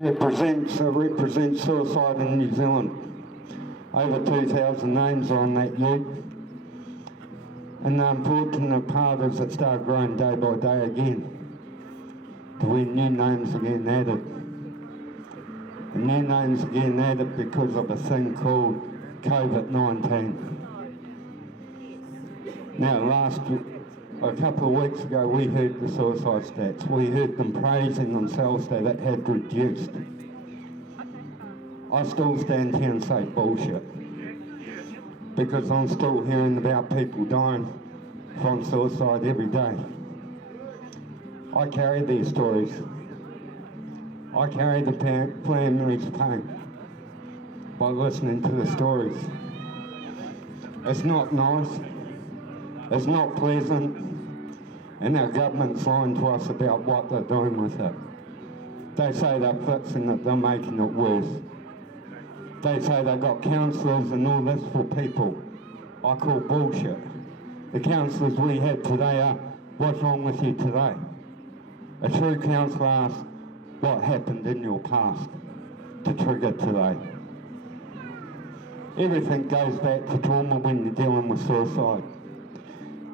represents suicide in New Zealand. Over 2,000 names on that ute. And the unfortunate part is it started growing day by day again. When new names are getting added. And new names are getting added because of a thing called COVID-19. Now a couple of weeks ago we heard the suicide stats. We heard them praising themselves that it had reduced. I still stand here and say bullshit. Because I'm still hearing about people dying from suicide every day. I carry these stories. I carry the family's pain by listening to the stories. It's not nice. It's not pleasant. And our government's lying to us about what they're doing with it. They say they're fixing it, they're making it worse. They say they've got counsellors and all this for people. I call bullshit. The counsellors we had today are, what's wrong with you today? A true counsellor asks what happened in your past to trigger today. Everything goes back to trauma when you're dealing with suicide.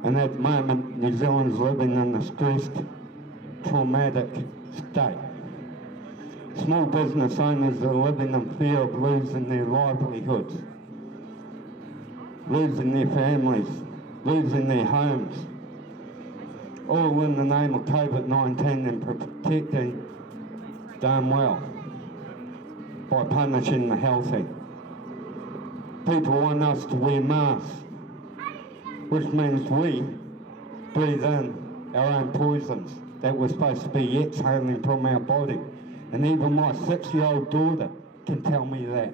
And at the moment, New Zealand's living in a stressed, traumatic state. Small business owners are living in fear of losing their livelihoods, losing their families, losing their homes, all in the name of COVID-19 and protecting the unwell by punishing the healthy. People want us to wear masks, which means we breathe in our own poisons that we're supposed to be exhaling from our body. And even my 6-year-old daughter can tell me that.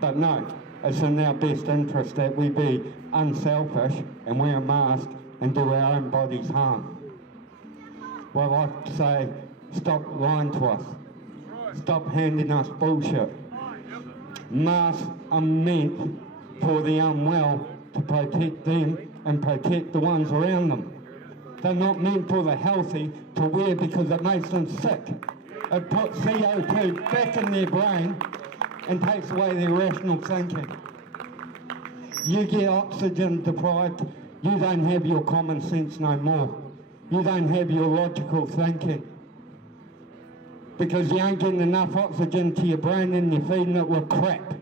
But no, it's in our best interest that we be unselfish and wear a mask and do our own bodies harm. Well, I say, stop lying to us. Stop handing us bullshit. Masks are meant for the unwell to protect them and protect the ones around them. They're not meant for the healthy to wear because it makes them sick. It puts CO2 back in their brain and takes away their rational thinking. You get oxygen deprived, you don't have your common sense no more. You don't have your logical thinking. Because you ain't getting enough oxygen to your brain and you're feeding it with crap.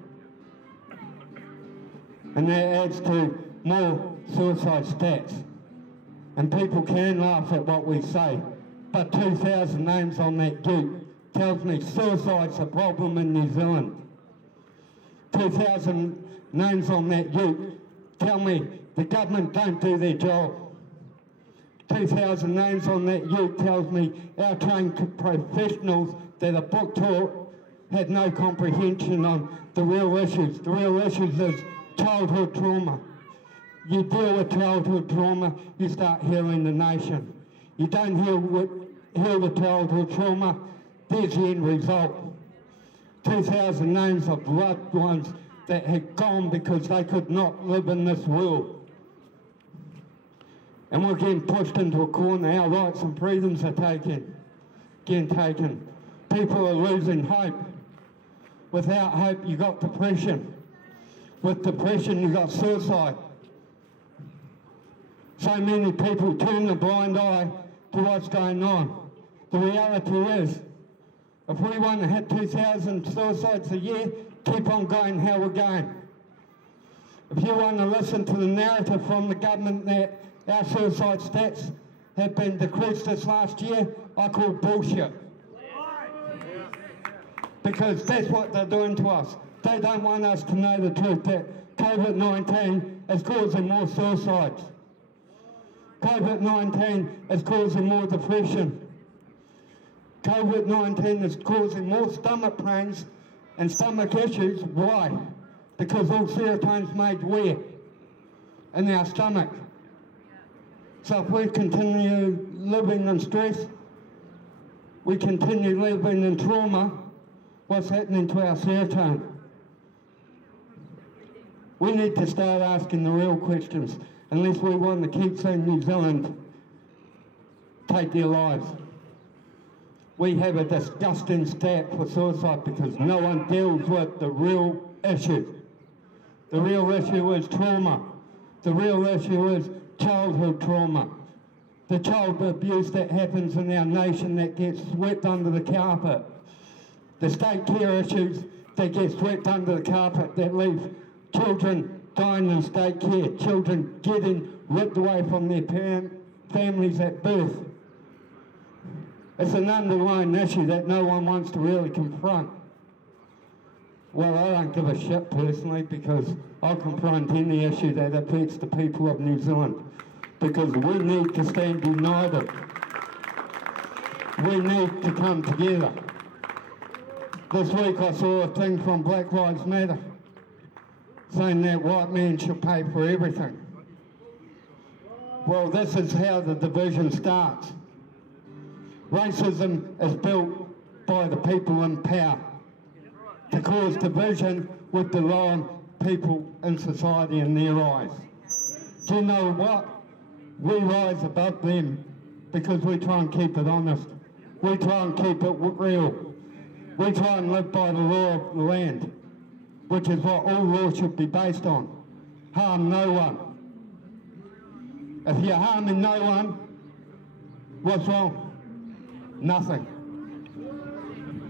And that adds to more suicide stats. And people can laugh at what we say, but 2,000 names on that ute tells me suicide's a problem in New Zealand. 2,000 names on that ute tell me the government don't do their job. 2,000 names on that ute tells me our trained professionals that are book taught had no comprehension on the real issues. The real issues is childhood trauma. You deal with childhood trauma, you start healing the nation. You don't heal the childhood trauma, there's the end result. 2,000 names of loved ones that had gone because they could not live in this world. And we're getting pushed into a corner, our rights and freedoms are getting taken. People are losing hope. Without hope, you got depression. With depression, you got suicide. So many people turn a blind eye to what's going on. The reality is, if we want to hit 2,000 suicides a year, keep on going how we're going. If you want to listen to the narrative from the government that our suicide stats have been decreased this last year, I call bullshit. Because that's what they're doing to us. They don't want us to know the truth that COVID-19 is causing more suicides. COVID-19 is causing more depression. COVID-19 is causing more stomach pains and stomach issues. Why? Because all serotonin's made where? In our stomach. So if we continue living in stress, we continue living in trauma, what's happening to our serotonin? We need to start asking the real questions, unless we want to keep seeing New Zealand take their lives. We have a disgusting stat for suicide because no one deals with the real issue. The real issue is trauma. The real issue is childhood trauma. The child abuse that happens in our nation that gets swept under the carpet. The state care issues that get swept under the carpet that leave children dying in state care, children getting ripped away from their families at birth. It's an underlying issue that no one wants to really confront. Well, I don't give a shit personally because I'll confront any issue that affects the people of New Zealand because we need to stand united. We need to come together. This week I saw a thing from Black Lives Matter saying that white men should pay for everything. Well, this is how the division starts. Racism is built by the people in power to cause division with the lower people in society in their eyes. Do you know what? We rise above them because we try and keep it honest. We try and keep it real. We try and live by the law of the land, which is what all law should be based on. Harm no one. If you're harming no one, what's wrong? Nothing.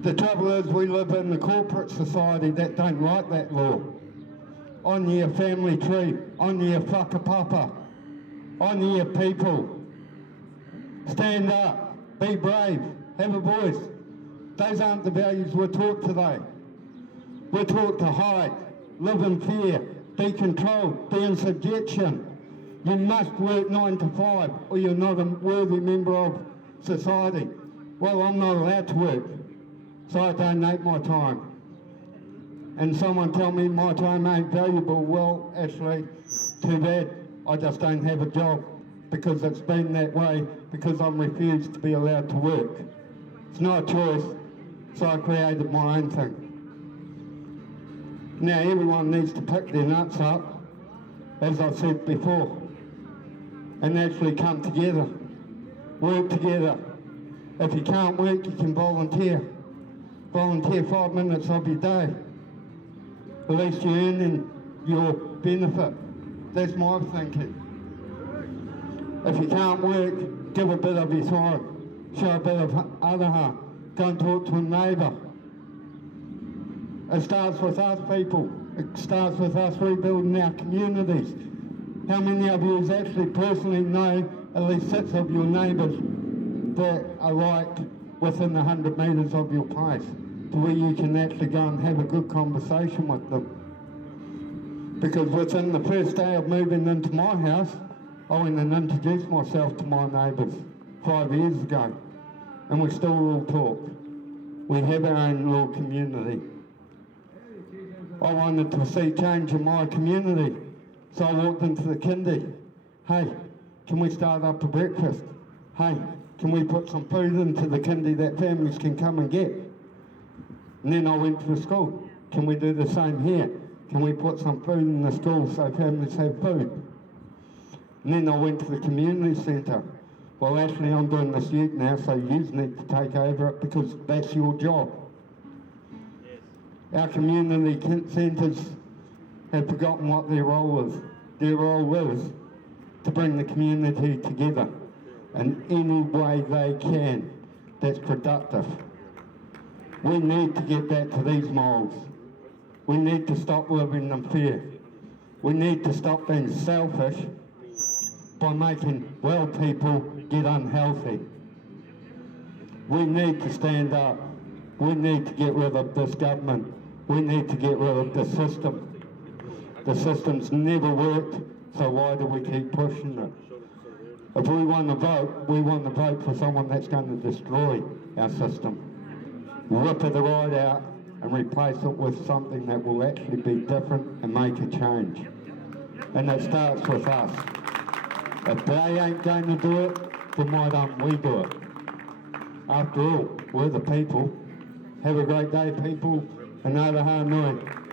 The trouble is we live in a corporate society that don't like that law. On your family tree, on your whakapapa, on your people. Stand up, be brave, have a voice. Those aren't the values we're taught today. We're taught to hide, live in fear, be controlled, be in subjection. You must work 9 to 5 or you're not a worthy member of society. Well, I'm not allowed to work, so I donate my time. And someone tell me my time ain't valuable. Well, actually, too bad. I just don't have a job because it's been that way because I'm refused to be allowed to work. It's not a choice, so I created my own thing. Now everyone needs to pick their nuts up, as I said before, and actually come together, work together. If you can't work, you can volunteer. Volunteer 5 minutes of your day. At least you're earning your benefit. That's my thinking. If you can't work, give a bit of your time. Show a bit of other heart. Go and talk to a neighbour. It starts with us people. It starts with us rebuilding our communities. How many of you actually personally know at least 6 of your neighbours that are like within 100 metres of your place, to where you can actually go and have a good conversation with them? Because within the first day of moving into my house, I went and introduced myself to my neighbours 5 years ago, and we still all talk. We have our own little community. I wanted to see change in my community, so I walked into the kindy. Hey, can we start up a breakfast? Hey, can we put some food into the kindy that families can come and get? And then I went to the school. Can we do the same here? Can we put some food in the school so families have food? And then I went to the community centre. Well, actually, I'm doing this youth now, so you need to take over it because that's your job. Our community centres have forgotten what their role is. Their role is to bring the community together in any way they can that's productive. We need to get back to these morals. We need to stop living in fear. We need to stop being selfish by making well people get unhealthy. We need to stand up. We need to get rid of this government. We need to get rid of the system. The system's never worked, so why do we keep pushing it? If we want to vote for someone that's going to destroy our system. Rip it right out and replace it with something that will actually be different and make a change. And that starts with us. If they ain't going to do it, then why don't we do it? After all, we're the people. Have a great day, people. Another hanoi.